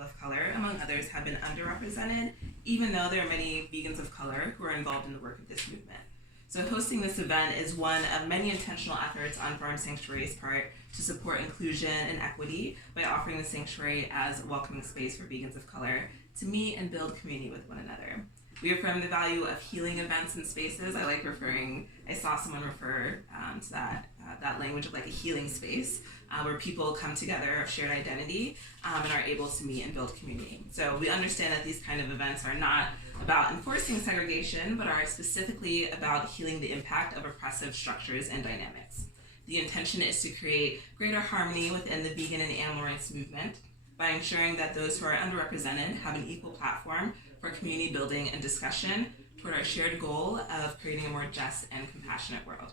people of color, among others, have been underrepresented, even though there are many vegans of color who are involved in the work of this movement. So hosting this event is one of many intentional efforts on Farm Sanctuary's part to support inclusion and equity by offering the sanctuary as a welcoming space for vegans of color to meet and build community with one another. We affirm the value of healing events and spaces. I saw someone refer to that language of like a healing space where people come together of shared identity and are able to meet and build community. So we understand that these kind of events are not about enforcing segregation, but are specifically about healing the impact of oppressive structures and dynamics. The intention is to create greater harmony within the vegan and animal rights movement by ensuring that those who are underrepresented have an equal platform for community building and discussion toward our shared goal of creating a more just and compassionate world.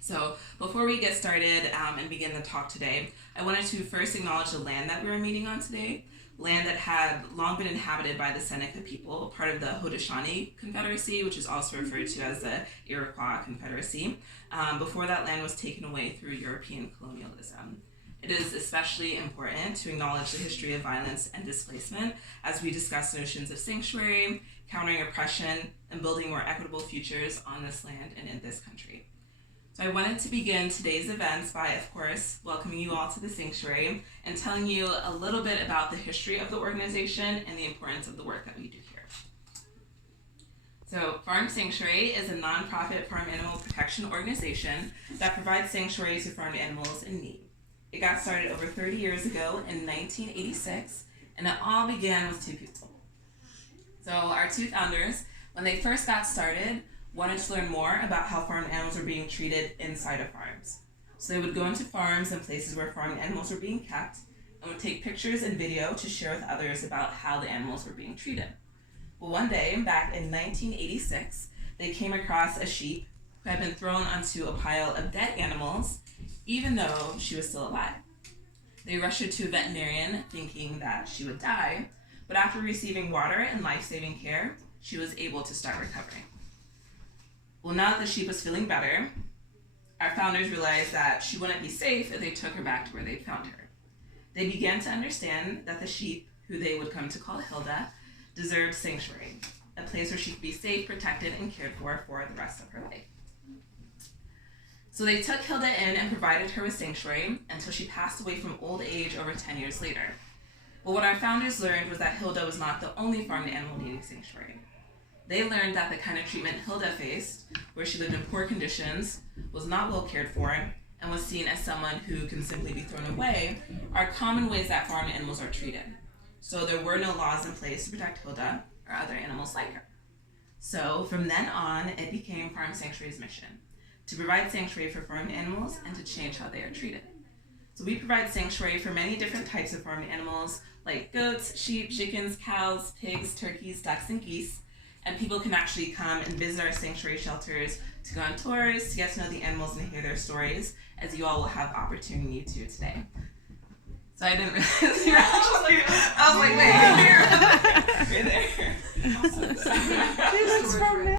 So before we get started and begin the talk today, I wanted to first acknowledge the land that we were meeting on today, land that had long been inhabited by the Seneca people, part of the Haudenosaunee Confederacy, which is also referred to as the Iroquois Confederacy, before that land was taken away through European colonialism. It is especially important to acknowledge the history of violence and displacement as we discuss notions of sanctuary, countering oppression, and building more equitable futures on this land and in this country. So I wanted to begin today's events by, of course, welcoming you all to the sanctuary and telling you a little bit about the history of the organization and the importance of the work that we do here. So Farm Sanctuary is a nonprofit farm animal protection organization that provides sanctuaries to farmed animals in need. It got started over 30 years ago in 1986, and it all began with two people. So our two founders, when they first got started, wanted to learn more about how farmed animals were being treated inside of farms. So they would go into farms and places where farmed animals were being kept and would take pictures and video to share with others about how the animals were being treated. Well, one day, back in 1986, they came across a sheep who had been thrown onto a pile of dead animals, even though she was still alive. They rushed her to a veterinarian thinking that she would die, but after receiving water and life-saving care, she was able to start recovering. Well, now that the sheep was feeling better, our founders realized that she wouldn't be safe if they took her back to where they found her. They began to understand that the sheep, who they would come to call Hilda, deserved sanctuary, a place where she could be safe, protected, and cared for the rest of her life. So they took Hilda in and provided her with sanctuary until she passed away from old age over 10 years later. But what our founders learned was that Hilda was not the only farmed animal needing sanctuary. They learned that the kind of treatment Hilda faced, where she lived in poor conditions, was not well cared for, and was seen as someone who can simply be thrown away, are common ways that farmed animals are treated. So there were no laws in place to protect Hilda or other animals like her. So from then on, it became Farm Sanctuary's mission to provide sanctuary for farmed animals and to change how they are treated. So we provide sanctuary for many different types of farmed animals like goats, sheep, chickens, cows, pigs, turkeys, ducks, and geese. And people can actually come and visit our sanctuary shelters to go on tours, to get to know the animals and hear their stories, as you all will have opportunity to today. So I didn't realize you were actually, I was like, wait, you're there. You're there.